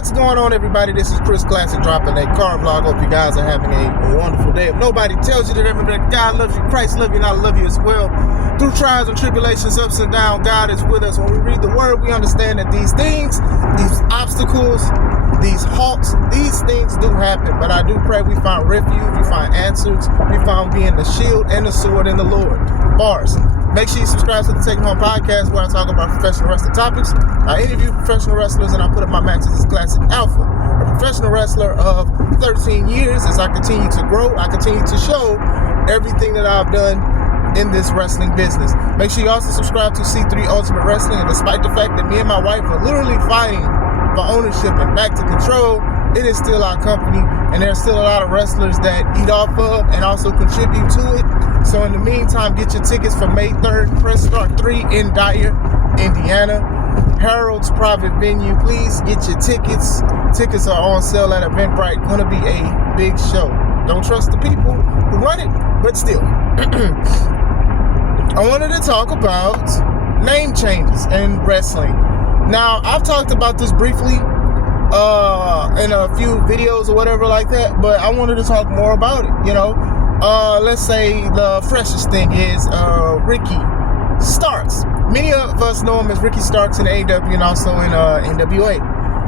What's going on, everybody? This is Chris Classic dropping a car vlog. Hope you guys are having a wonderful day. If nobody tells you that, remember that God loves you, Christ loves you, and I love you as well. Through trials and tribulations, ups and downs, God is with us. When we read the word, we understand that these things, these obstacles, these halts, these things do happen. But I do pray we find refuge, we find answers, we find being the shield and the sword in the Lord. Bars. Make sure you subscribe to the Taking Home Podcast, where I talk about professional wrestling topics. I interview professional wrestlers and I put up my matches as Classic Alpha, a professional wrestler of 13 years. As I continue to grow, I continue to show everything that I've done in this wrestling business. Make sure you also subscribe to C3 Ultimate Wrestling. And despite the fact that me and my wife are literally fighting for ownership and back to control, it is still our company, and there's still a lot of wrestlers that eat off of and also contribute to it. So in the meantime, get your tickets for May 3rd, Press Start 3 in Dyer, Indiana. Harold's private venue. Please get your tickets. Tickets are on sale at Eventbrite. Gonna be a big show. Don't trust the people who run it, but still. I wanted to talk about name changes in wrestling. Now, I've talked about this briefly in a few videos or whatever like that, but I wanted to talk more about it. Let's say the freshest thing is Ricky Starks. Many of us know him as Ricky Starks in AEW and also in NWA.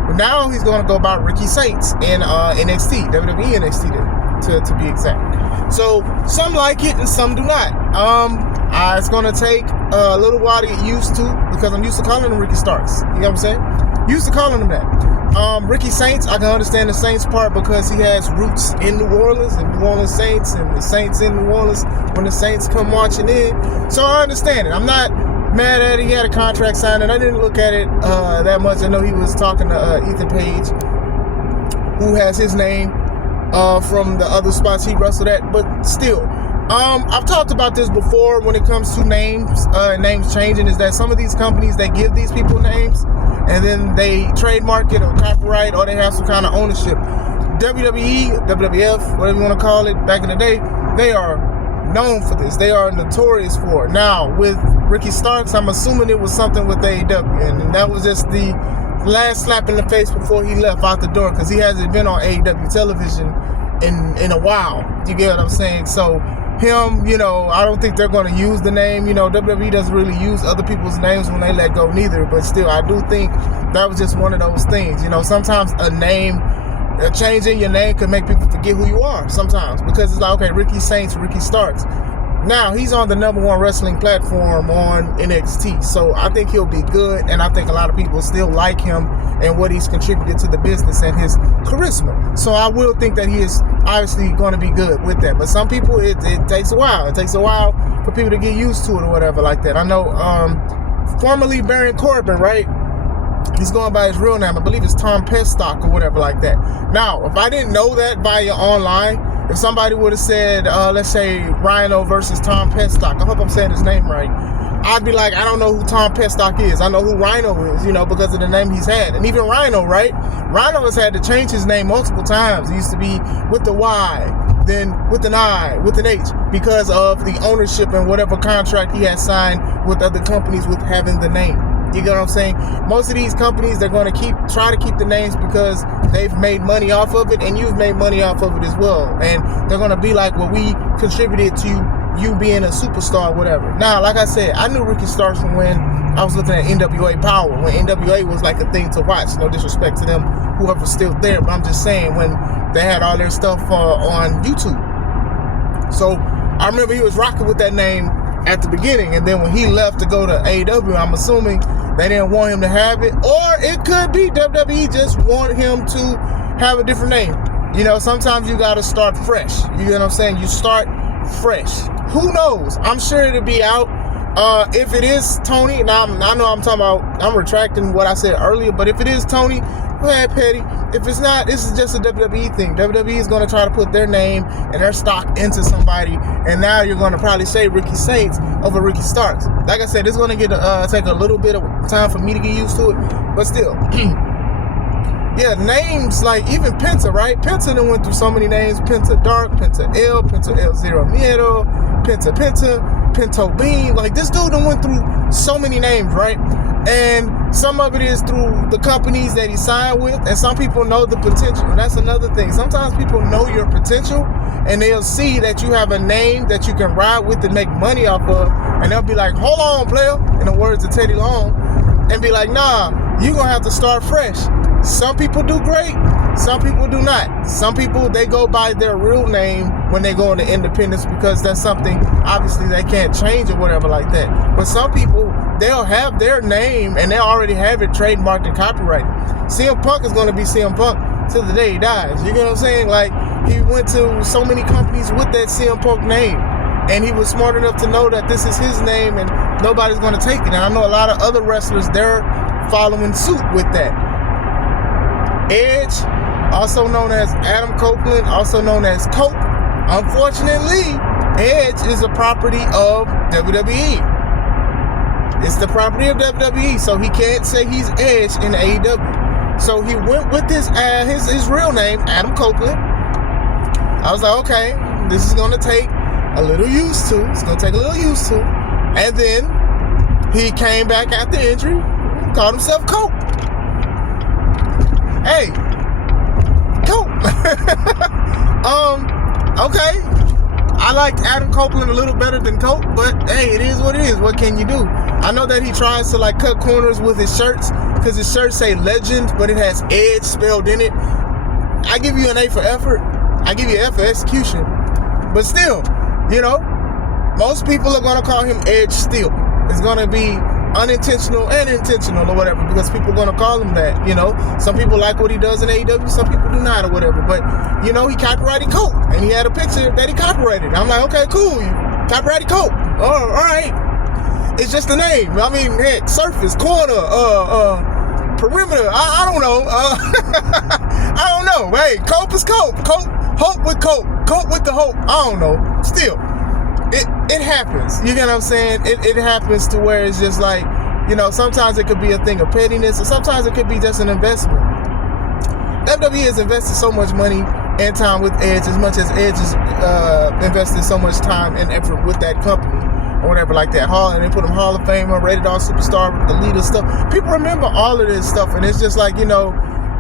But now he's going to go by Ricky Saints in NXT, WWE NXT to be exact. So some like it and some do not. It's going to take a little while to get used to, because I'm used to calling him Ricky Starks. You know what I'm saying? Used to calling him that. Ricky Saints, I can understand the Saints part because he has roots in New Orleans and New Orleans Saints and the Saints in New Orleans when the Saints come marching in. So I understand it. I'm not mad at it. He had a contract signed, and I didn't look at it that much. I know he was talking to Ethan Page, who has his name from the other spots he wrestled at, but still. I've talked about this before when it comes to names changing, is that some of these companies, they give these people names and then they trademark it or copyright, or they have some kind of ownership. WWE, WWF, whatever you want to call it, back in the day, they are known for this. They are notorious for it. Now, with Ricky Starks, I'm assuming it was something with AEW, and that was just the last slap in the face before he left out the door, because he hasn't been on AEW television in a while. You get what I'm saying? So him, I don't think they're going to use the name. WWE doesn't really use other people's names when they let go neither, but still, I do think that was just one of those things. Sometimes changing your name can make people forget who you are sometimes, because it's like, okay, Ricky Saints, Ricky Starks. Now, he's on the #1 wrestling platform on NXT, so I think he'll be good, and I think a lot of people still like him and what he's contributed to the business and his charisma. So I will think that he is obviously going to be good with that. But some people, it takes a while. It takes a while for people to get used to it or whatever like that. I know formerly Baron Corbin, right? He's going by his real name. I believe it's Tom Pestock or whatever like that. Now, if I didn't know that via online, if somebody would have said, let's say Rhino versus Tom Pestock, I hope I'm saying his name right, I'd be like, I don't know who Tom Pestock is. I know who Rhino is, because of the name he's had. And even Rhino, right? Rhino has had to change his name multiple times. He used to be with the Y, then with an I, with an H, because of the ownership and whatever contract he has signed with other companies with having the name. You get what I'm saying? Most of these companies, they're going to try to keep the names because they've made money off of it, and you've made money off of it as well. And they're going to be like, well, we contributed to you being a superstar or whatever. Now, like I said, I knew Ricky Starks from when I was looking at NWA Power, when NWA was like a thing to watch. No disrespect to them, whoever's still there, but I'm just saying, when they had all their stuff on YouTube. So I remember he was rocking with that name at the beginning, and then when he left to go to AEW, I'm assuming they didn't want him to have it, or it could be WWE just wanted him to have a different name. Sometimes you got to start fresh. You know what I'm saying? You start fresh. Who knows? I'm sure it'll be out. If it is Tony, now I know I'm retracting what I said earlier, but if it is Tony, go ahead, Petty. If it's not, this is just a WWE thing. WWE is going to try to put their name and their stock into somebody, and now you're going to probably say Ricky Saints over Ricky Starks. Like I said, it's going to take a little bit of time for me to get used to it, but still. Yeah, names like even Penta, right? Penta done went through so many names. Penta Dark, Penta L, Penta El Zero Miedo, Penta, Pinto Bean. Like, this dude done went through so many names, right? And Some of it is through the companies that he signed with, and some people know the potential. And that's another thing. Sometimes people know your potential, and they'll see that you have a name that you can ride with and make money off of, and they'll be like, hold on, player, in the words of Teddy Long, and be like, nah, you're going to have to start fresh. Some people do great, some people do not. Some people, they go by their real name when they go into independence because that's something, obviously, they can't change or whatever like that. But some people, they'll have their name and they already have it trademarked and copyrighted. CM Punk is going to be CM Punk till the day he dies. You get what I'm saying? Like, he went to so many companies with that CM Punk name, and he was smart enough to know that this is his name and nobody's going to take it. And I know a lot of other wrestlers, they're following suit with that. Edge, also known as Adam Copeland, also known as Cope. Unfortunately, Edge is a property of WWE. It's the property of WWE, so he can't say he's Edge in AEW. So he went with his real name, Adam Copeland. I was like, okay, this is going to take a little used to. It's going to take a little used to. And then he came back after injury, called himself Cope. Hey, Cope. Okay. I like Adam Copeland a little better than Cope, but hey, it is what it is. What can you do? I know that he tries to like cut corners with his shirts because his shirts say legend, but it has Edge spelled in it. I give you an A for effort. I give you an F for execution. But still, you know, most people are going to call him Edge still. It's going to be unintentional and intentional or whatever, because people are going to call him that, you know. Some people like what he does in AEW, some people do not or whatever, but, you know, he copyrighted Cope, and he had a picture that he copyrighted. I'm like, okay, cool, you copyrighted Cope. Oh, all right. It's just a name. I mean, heck, surface, corner, perimeter, I don't know. I don't know. Hey, Cope is Cope. Hope with Cope. Cope with the hope. I don't know. Still. It happens. You get what I'm saying? It happens to where it's just like, you know, sometimes it could be a thing of pettiness, or sometimes it could be just an investment. WWE has invested so much money and time with Edge, as much as Edge has invested so much time and effort with that company or whatever like that. And they put him Hall of Famer, rated R superstar with the leader stuff. People remember all of this stuff, and it's just like, you know,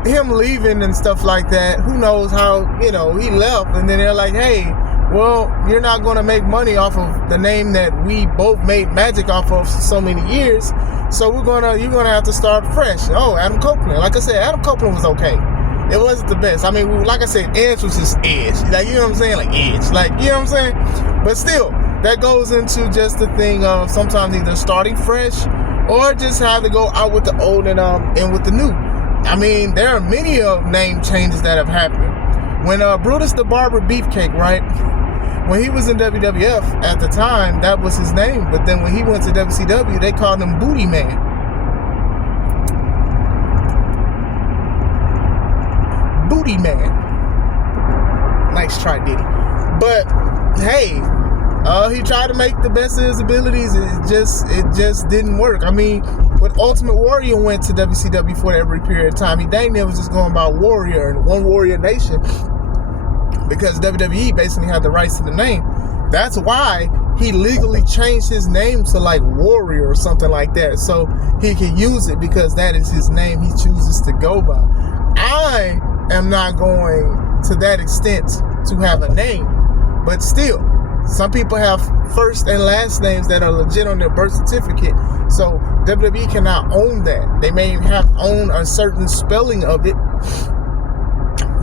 him leaving and stuff like that. Who knows how, you know, he left, and then they're like, hey, well, you're not going to make money off of the name that we both made magic off of for so many years. So you're going to have to start fresh. Oh, Adam Copeland. Like I said, Adam Copeland was okay. It wasn't the best. I mean, like I said, Edge was just Edge. Like, you know what I'm saying? Like Edge. Like, you know what I'm saying? But still, that goes into just the thing of sometimes either starting fresh or just have to go out with the old and with the new. I mean, there are many name changes that have happened. When Brutus the Barber Beefcake, right? When he was in WWF at the time, that was his name. But then when he went to WCW, they called him Booty Man. Booty Man. Nice try, Diddy. But hey, he tried to make the best of his abilities. It just didn't work. I mean, when Ultimate Warrior went to WCW for every period of time, he dang near was just going by Warrior and One Warrior Nation, because WWE basically had the rights to the name. That's why he legally changed his name to like Warrior or something like that, so he can use it, because that is his name he chooses to go by. I am not going to that extent to have a name, but still, some people have first and last names that are legit on their birth certificate, so WWE cannot own that. They may have own a certain spelling of it,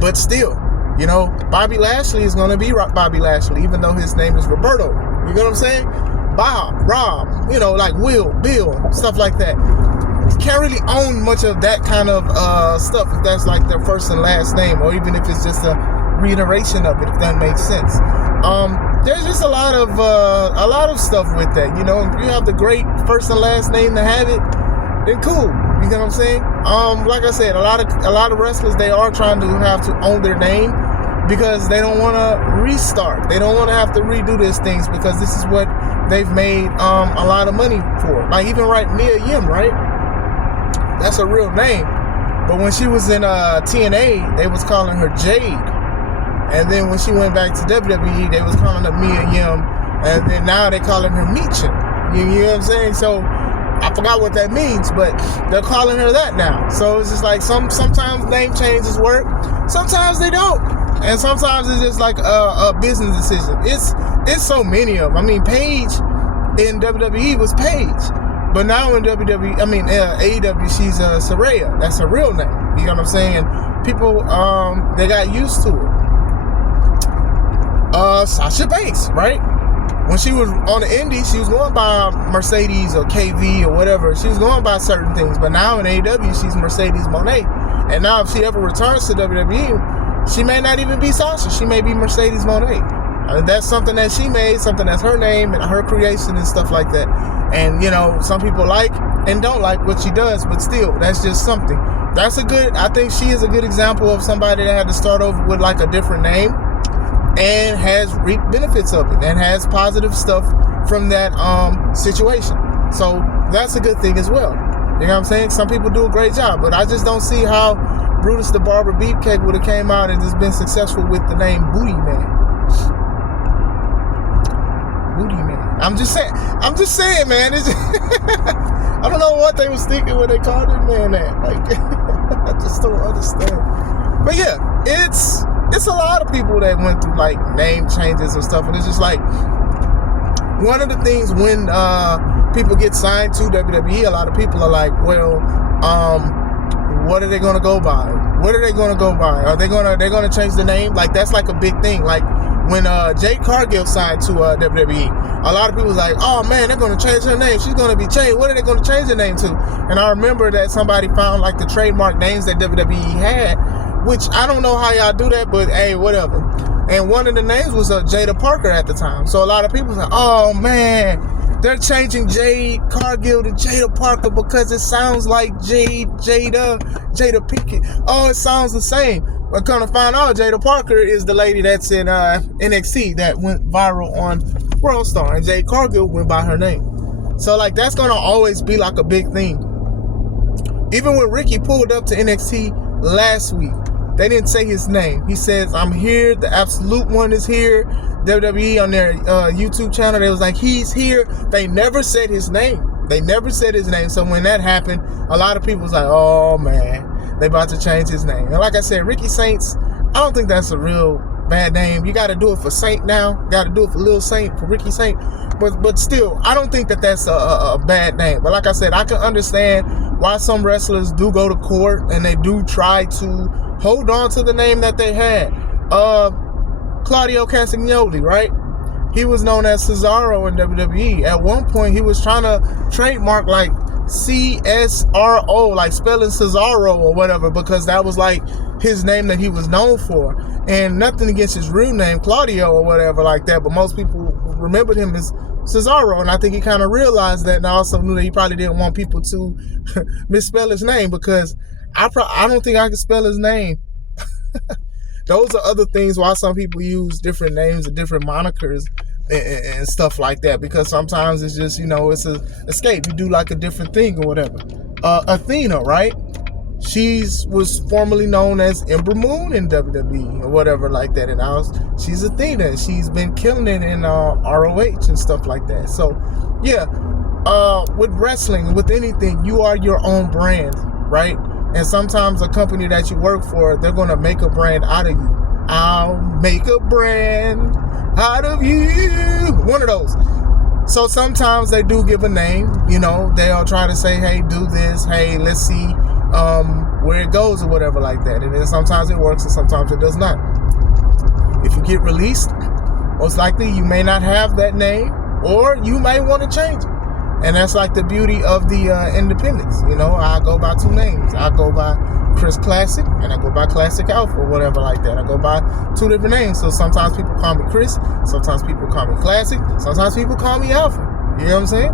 but still, you know, Bobby Lashley is going to be Bobby Lashley, even though his name is Roberto. You know what I'm saying? Bob, Rob, you know, like Will, Bill, stuff like that. You can't really own much of that kind of stuff if that's like their first and last name, or even if it's just a reiteration of it, if that makes sense. There's just a lot of stuff with that. You know, if you have the great first and last name to have it, then cool. You know what I'm saying? Like I said, a lot of wrestlers, they are trying to have to own their name, because they don't want to restart. They don't want to have to redo these things, because this is what they've made a lot of money for. Like even Mia Yim, right? That's a real name. But when she was in TNA, they was calling her Jade. And then when she went back to WWE, they was calling her Mia Yim. And then now they're calling her Michin. You know what I'm saying? So I forgot what that means, but they're calling her that now. So it's just like sometimes name changes work, sometimes they don't, and sometimes it's just like a business decision. It's so many of them. I mean, Paige in WWE was Paige, but now in AEW, she's Saraya. That's her real name. You know what I'm saying? People they got used to it. Sasha Banks, right? When she was on the Indies, she was going by Mercedes or KV or whatever. She was going by certain things. But now in AEW, she's Mercedes Moné. And now if she ever returns to WWE, she may not even be Sasha. She may be Mercedes Moné. And that's something that she made, something that's her name and her creation and stuff like that. And, you know, some people like and don't like what she does, but still, that's just something. I think she is a good example of somebody that had to start over with like a different name and has reaped benefits of it and has positive stuff from that situation. So that's a good thing as well. You know what I'm saying? Some people do a great job, but I just don't see how Brutus the Barber Beefcake would have came out and just been successful with the name Booty Man. Booty Man. I'm just saying, man. It's I don't know what they was thinking when they called him man that. Like, I just don't understand. But yeah, it's a lot of people that went through like name changes and stuff, and it's just like one of the things when people get signed to WWE, a lot of people are like, well, what are they gonna go by? What are they gonna go by? They're gonna change the name? Like that's like a big thing. Like when Jade Cargill signed to WWE, a lot of people was like, oh man, they're gonna change her name. She's gonna be changed. What are they gonna change her name to? And I remember that somebody found like the trademark names that WWE had, which I don't know how y'all do that, but hey, whatever. And one of the names was Jada Parker at the time. So a lot of people was like, oh man, they're changing Jade Cargill to Jada Parker because it sounds like Jada Pinkett. Oh, it sounds the same. But come to find out, Jada Parker is the lady that's in NXT that went viral on World Star, and Jade Cargill went by her name. So like that's gonna always be like a big thing. Even when Ricky pulled up to NXT last week, they didn't say his name. He says, I'm here, the Absolute One is here. WWE on their YouTube channel, they was like, he's here. They never said his name. So when that happened, a lot of people was like, oh man, they about to change his name. And like I said, Ricky Saints, I don't think that's a real bad name. You got to do it for Saint now. Got to do it for Lil Saint, for Ricky Saint. But still, I don't think that that's a bad name. But like I said, I can understand why some wrestlers do go to court and they do try to hold on to the name that they had. Claudio Castagnoli, right? He was known as Cesaro in WWE. At one point, he was trying to trademark like CSRO, like spelling Cesaro or whatever, because that was like his name that he was known for. And nothing against his real name, Claudio or whatever like that, but most people remembered him as Cesaro, and I think he kind of realized that, and I also knew that he probably didn't want people to misspell his name, because I don't think I could spell his name. Those are other things why some people use different names and different monikers and stuff like that, because sometimes it's just, you know, it's a escape. You do like a different thing or whatever. Athena, right? Was formerly known as Ember Moon in WWE or whatever like that, and now she's Athena. She's been killing it in ROH and stuff like that. So yeah, with wrestling, with anything, you are your own brand, right? And sometimes a company that you work for, they're going to make a brand out of you. I'll make a brand out of you. One of those. So sometimes they do give a name. You know, they'll try to say, hey, do this. Hey, let's see where it goes or whatever like that. And then sometimes it works and sometimes it does not. If you get released, most likely you may not have that name, or you may want to change it. And that's like the beauty of the independents. You know, I go by two names. I go by Chris Classic and I go by Classic Alpha or whatever like that. I go by two different names. So sometimes people call me Chris. Sometimes people call me Classic. Sometimes people call me Alpha. You know what I'm saying?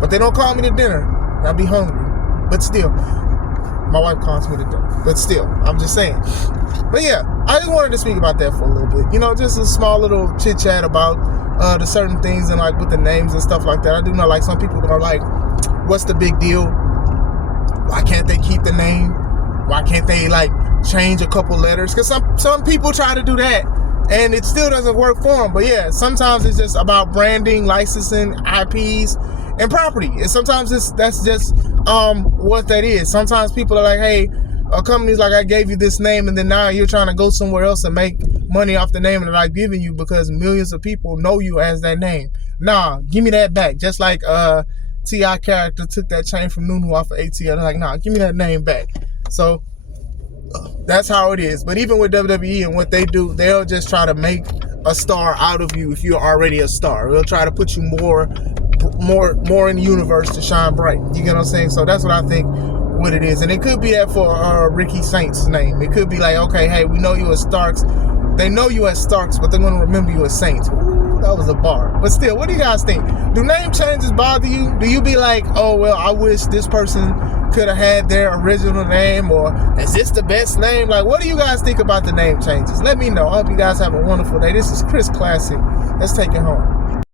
But they don't call me to dinner. I'll be hungry. But still, my wife calls me to dinner. But still, I'm just saying. But yeah, I just wanted to speak about that for a little bit. You know, just a small little chit chat about the certain things and like with the names and stuff like that. I do know like some people are like, what's the big deal? Why can't they keep the name? Why can't they like change a couple letters? Because some people try to do that and it still doesn't work for them. But yeah, sometimes it's just about branding, licensing, IPs, and property. And sometimes that's just what that is. Sometimes people are like, hey, a company's like, I gave you this name, and then now you're trying to go somewhere else and make money off the name that I've given you because millions of people know you as that name. Nah, give me that back. Just like T.I. character took that chain from Nunu off of ATL. They're like, nah, give me that name back. So that's how it is. But even with WWE and what they do, they'll just try to make a star out of you if you're already a star. They'll try to put you more in the universe to shine bright. You get what I'm saying? So that's what I think what it is. And it could be that for Ricky Saints' name. It could be like, okay, hey, we know you as Starks. They know you as Starks, but they're going to remember you as Saints. Ooh, that was a bar. But still, what do you guys think? Do name changes bother you? Do you be like, oh, well, I wish this person could have had their original name, or is this the best name? Like, what do you guys think about the name changes? Let me know. I hope you guys have a wonderful day. This is Chris Classic. Let's take it home.